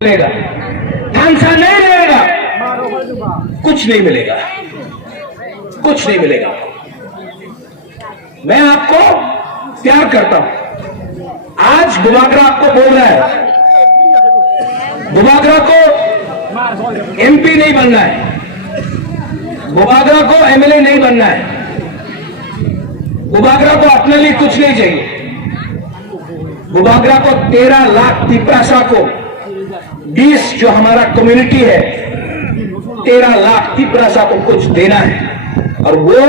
मिलेगा, आंसर नहीं मिलेगा, कुछ नहीं मिलेगा, कुछ नहीं मिलेगा। मैं आपको प्यार करता हूं। आज बुबागरा आपको बोल रहा है, बुबागरा को एमपी नहीं बनना है, बुबागरा को एमएलए नहीं बनना है, बुबागरा को अपने लिए कुछ नहीं चाहिए। बुबागरा को 13 लाख तिपरासा को 20 जो हमारा कम्युनिटी है 13 लाख तिपरासा को कुछ देना है और वो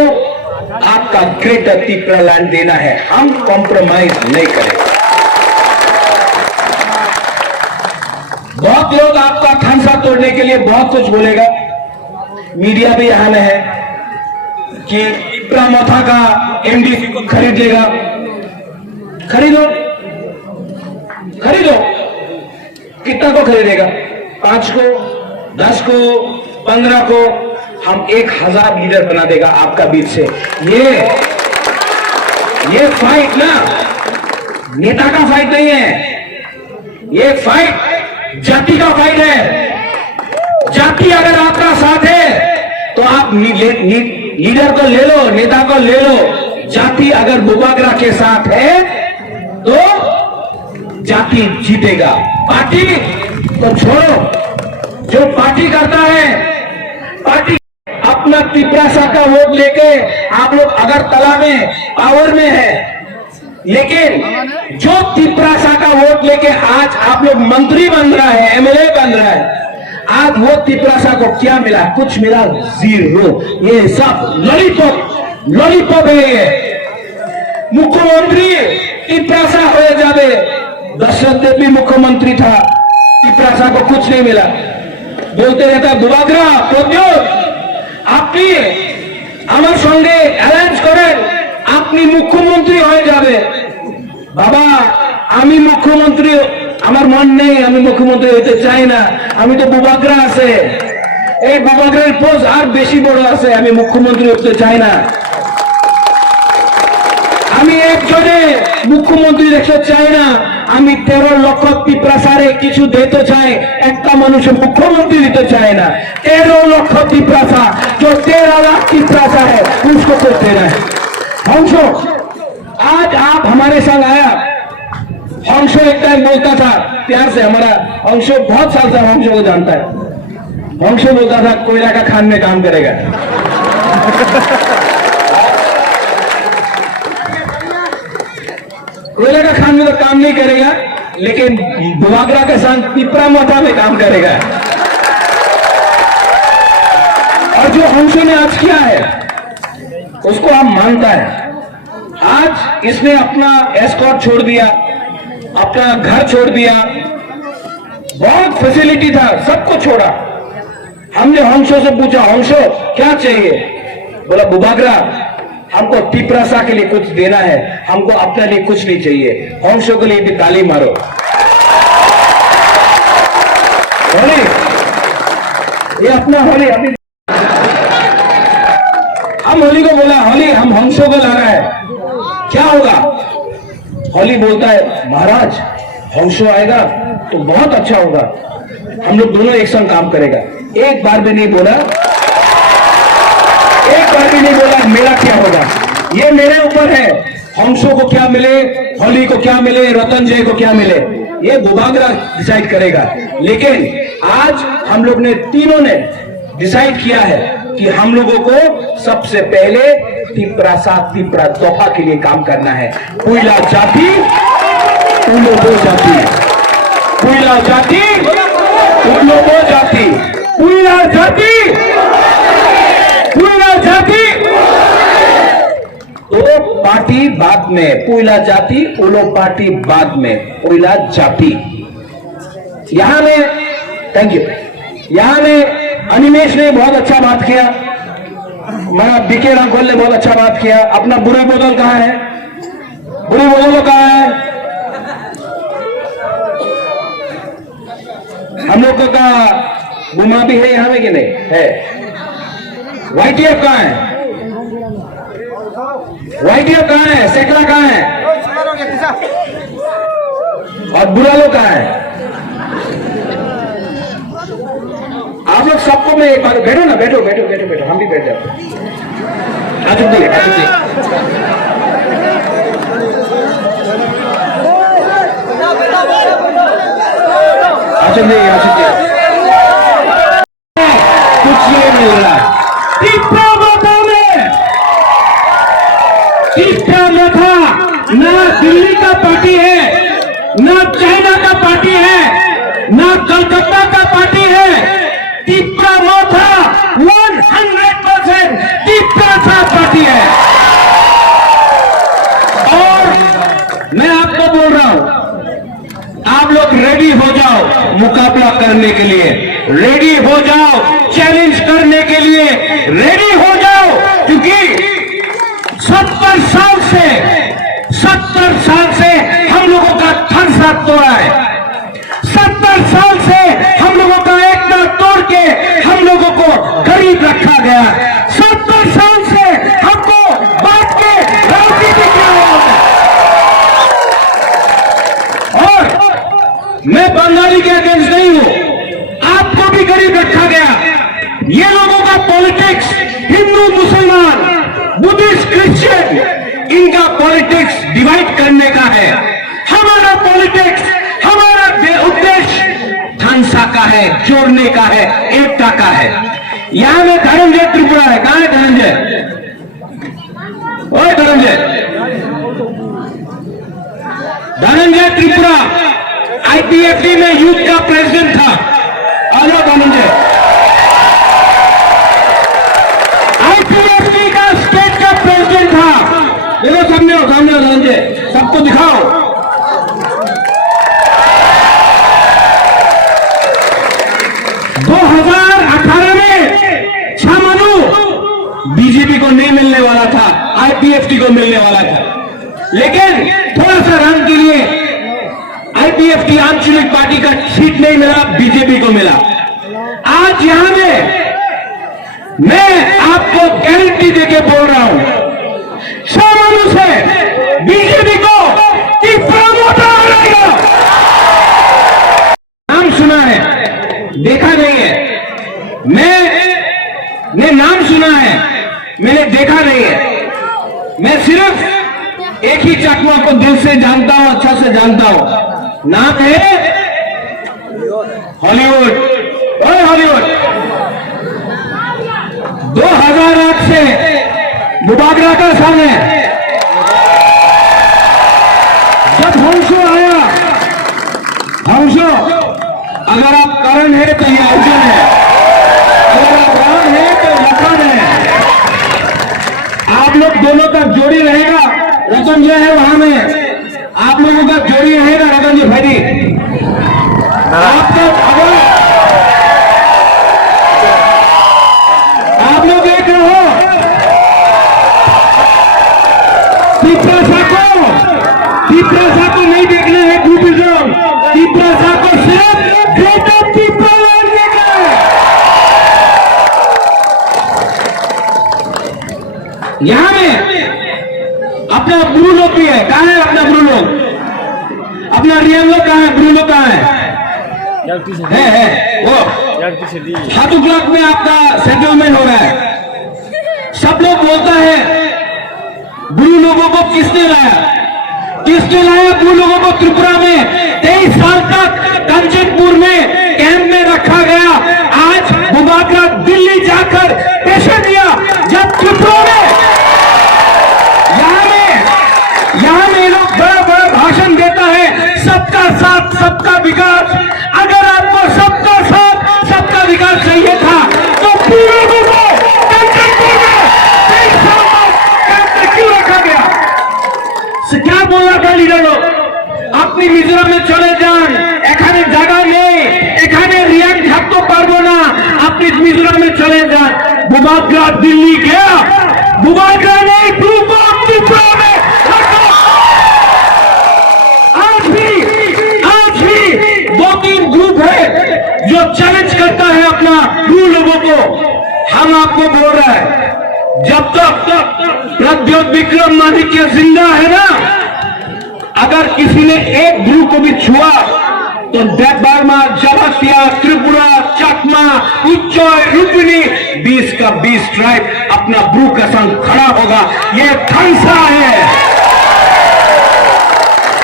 आपका ग्रेटर तिपरा लैंड देना है। हम कॉम्प्रोमाइज नहीं करेंगे। बहुत लोग आपका खानसा तोड़ने के लिए बहुत कुछ बोलेगा। मीडिया भी यहां में है कि तिपरा मथा का एमडीसी को खरीद लेगा। खरीदो, खरीदो। कितना को खरीदेगा? 5 को, 10 को, 15 को? हम 1000 लीडर बना देगा आपका बीच से। ये फाइट ना नेता का फाइट नहीं है, ये फाइट जाति का फाइट है। जाति अगर आपका साथ है तो आप लीडर को ले लो, नेता को ले लो। जाति अगर बुबागरा के साथ है तो जाति जीतेगा। पार्टी तो छोड़ो, जो पार्टी करता है, पार्टी अपना तिपरासा का वोट लेके आप लोग अगर तला में पावर में है, लेकिन जो तिपरासा का वोट लेके आज आप लोग मंत्री बन रहा है, एमएलए बन रहा है, आज वो तिपरासा को क्या मिला? कुछ मिला? 0। ये सब लॉलीपॉप है। ये मुख्यमंत्री तिपरासा हो जावे। दशरथ देव भी मुख्यमंत्री था, तिपरासा को कुछ नहीं मिला। बोलते रहता बुबागरा प्रद्योत আপনি আমার সঙ্গে অ্যালায়েন্স করেন, আপনি মুখ্যমন্ত্রী হয়ে যাবে। বাবা, আমি মুখ্যমন্ত্রী, আমার মন নেই, আমি মুখ্যমন্ত্রী হতে চাই না। আমি তো বুবাগরা আছে, এই বুবাগরার পোস্ট আর বেশি বড় আছে, আমি মুখ্যমন্ত্রী হতে চাই না। আমি একজনে মুখ্যমন্ত্রী দেখতে চাই না, আমি 13 লক্ষ तिपरासारे কিছু দিতে চাই। একটা মানুষ মুখ্যমন্ত্রী দিতে চায় না। 13 লক্ষ तिपरासा, जो 13 लाख तिपरासा है उसको कुछ देना है। हंसो, आज आप हमारे संग आया। हंसो एक टाइम बोलता था प्यार से, हमारा हंसो बहुत साल से हंसो को जानता है। हंसो बोलता था कोयला का खान में काम करेगा। कोयला का खान में तो काम नहीं करेगा, लेकिन बुबागरा के संग तिपरा मथा में काम करेगा। और जो हंसो ने आज किया है उसको हम मानता है। आज इसने अपना एस्कॉर्ट छोड़ दिया, अपना घर छोड़ दिया, बहुत फैसिलिटी था, सबको छोड़ा। हमने हंसो से पूछा, हंसो क्या चाहिए? बोला बुबागरा हमको तिपरासा के लिए कुछ देना है, हमको अपने लिए कुछ नहीं चाहिए। हंसो के लिए भी ताली मारो। होली, ये अपना होली। अभी हम होली को बोला, होली हम हंसो को ला रहा है, क्या होगा? होली बोलता है महाराज हंसो आएगा तो बहुत अच्छा होगा, हम लोग दोनों एक संग काम करेगा। एक बार भी नहीं बोला, एक बार भी नहीं बोला मेरा क्या होगा। ये मेरे ऊपर है, हंसो को क्या मिले, होली को क्या मिले, रतन जय को क्या मिले, ये बुबागरा डिसाइड करेगा। लेकिन आज हम लोग ने तीनों ने डिसाइड किया है कि हम लोगों को सबसे पहले तिपरासा तिपरा तोहफा के लिए काम करना है। पुइला जाति उलोबो जाति, पुइला जाति उलोबो जाति, पुइला जाति, पुइला जाति। तो पार्टी बाद में, पुइला जाति उलो पार्टी बाद में, पुइला जाति। यहां में थैंक यू, यहां में अनिमेश ने बहुत अच्छा बात किया, मैं बीके राघोल ने बहुत अच्छा बात किया। अपना बुरे बोतल कहाँ है? बुरे बोतल कहाँ है? हम लोग का गुमा भी है यहां में कि नहीं है? वाईटीएफ कहाँ है? वाईटीएफ कहाँ है? सेकला कहाँ है? और बुरा लोग कहाँ है? आप लोग सबको मैं एक बार बैठो ना, बैठो बैठो बैठो बैठो, हम भी बैठ जाते। आजुब जी, आजुब जी, आजुब जी, आजुब जी, कुछ ये मिल रहा है टिप्पा माथा ना दिल्ली का पार्टी है, ना चाइना का पार्टी है, ना कलकत्ता का पार्टी है। टिप्पा माथा 100% टिप्पा सा पार्टी है। और मैं आपको बोल रहा हूं, आप लोग रेडी हो जाओ मुकाबला करने के लिए, रेडी हो जाओ चैलेंज करने के लिए, रेडी हो जाओ, क्योंकि 70 साल से हम लोगों का थन साथ तोड़ा है। 70 साल से हम लोगों का एकता तोड़ के हम लोगों को गरीब रखा गया। 70 साल से हमको बांट के राजनीति किया हुआ है। और मैं बंगाली के अगेंस्ट नहीं हूं, आपको भी गरीब रखा गया। ये लोगों का पॉलिटिक्स हिंदू मुसलमान बुद्धिस्ट क्रिश्चियन, इनका पॉलिटिक्स डिवाइड करने का है। हमारा पॉलिटिक्स, हमारा उद्देश्य ढांसा का है, जोड़ने का है, एकता का है। यहां में धनंजय त्रिपुरा है, कहां है धनंजय? ओए धनंजय, धनंजय त्रिपुरा आईपीएफटी में यूथ का प्रेसिडेंट था। आ जाओ धनंजय, आईपीएफटी का स्टेट का प्रेसिडेंट था। देखो सामने हो, सामने हो धनंजय, सबको दिखाओ। 2018 में छामनू बीजेपी को नहीं मिलने वाला था, आईपीएफटी को मिलने वाला था, लेकिन थोड़ा सा रन के लिए आईपीएफटी आंचलिक पार्टी का सीट नहीं मिला, बीजेपी को मिला। आज यहां में मैं आपको गारंटी देके बोल रहा हूं, छामनू से बीजेपी को टिप्पा माथा आएगा। नाम सुना है, देखा नहीं है। मैं नाम सुना है, मैंने देखा नहीं है। मैं सिर्फ एक ही चकमा को दिल से जानता हूं, अच्छा से जानता हूं। नाम है हॉलीवुड। ओए हॉलीवुड, 2008 से मुबागरा का साल है। जब हंसो आया, हंसो, अगर आप करण है तो ये अर्जुन है, अगर आप राम है तो लखन है। आप लोग दोनों का जोड़ी रहेगा। रतन जो है वहां में आप लोगों का जोड़ी रहेगा। रतन जी भाई, आपका अगर आप लोग एक रहो, टिप्पा को नहीं देखना है ग्रुपिज्म, टिप्पा को सिर्फ ग्रेटर टिप्पा लड़ने का है। यहां में अपना गुरु लोग भी है। कहां है अपना गुरु लोग? अपना रियल लोग कहां है? गुरु लोग कहां है? वो हाथू ब्लॉक में आपका सेटलमेंट हो रहा है। सब लोग बोलता है गुरु लोगों को किसने लाया? किसने लाया गुरु लोगों को? त्रिपुरा में 23 साल तक कंचनपुर में कैंप में रखा गया। आज मुबागरा दिल्ली जाकर पेशा दिया। जब त्रिपुरा में यहां में लोग बड़ा बड़ा भाषण देता है, सबका साथ सबका विकास। अगर आपको सबका साथ सबका विकास चाहिए था तो पूरे को कंचनपुर में 23 साल तक कैंप में क्यों रखा गया? क्या बोला था लीडर लोग? अपनी मिजोराम में चले जान, एखाने जगह नहीं, एखाने रियान ढाकते पारबो ना, अपनी मिजोराम में चले जान। मुबागरा दिल्ली गया, मुबागरा नहीं ग्रुप ऑफ त्रिपुरा में। आज भी 2-3 ग्रुप है जो चैलेंज करता है अपना गुरु लोगों को। हम आपको बोल रहे हैं, जब तक प्रद्योत विक्रम माणिक्य जिंदा है ना, अगर किसी ने एक गुरु को भी छुआ तो बार्मा, जबातिया, त्रिपुरा, चाकमा, उच्चय, रुक्मिणी 20 का 20 ट्राइब अपना ब्रू का संग खड़ा होगा। ये खालसा है।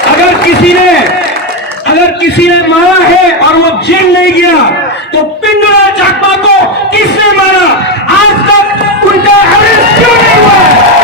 अगर किसी ने मारा है और वो जेल नहीं गया तो